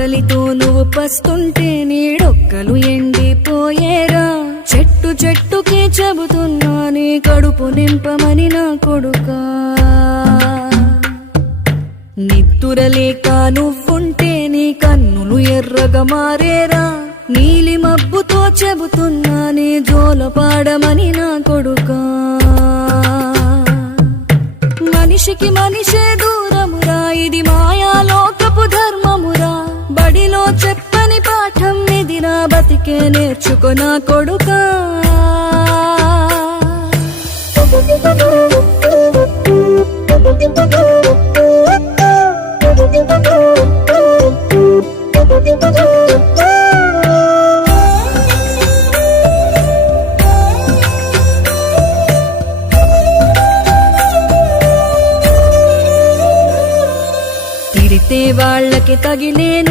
ఆకలితో నువ్వు పస్తుంటే నీడొక్కలు ఎండిపోయేరా. చెట్టు చెట్టుకి చెబుతున్నా నీ కడుపు నింపమని నా కొడుకా. నిద్దురలేక నువ్వుంటే నీ కన్నులు ఎర్రగా మారేరా. నీలి మబ్బుతో చెబుతున్నా నీ జోలపాడమని నా కొడుకా. మనిషికి మనిషే దూరమురా, ఇది మాయాలోకపు ధర్మమురా. బడిలో చెప్పని పాఠం ఇదిరా, బతికే నేర్చుకో నా కొడుకా. తిడితే వాళ్ళకి తగిలేను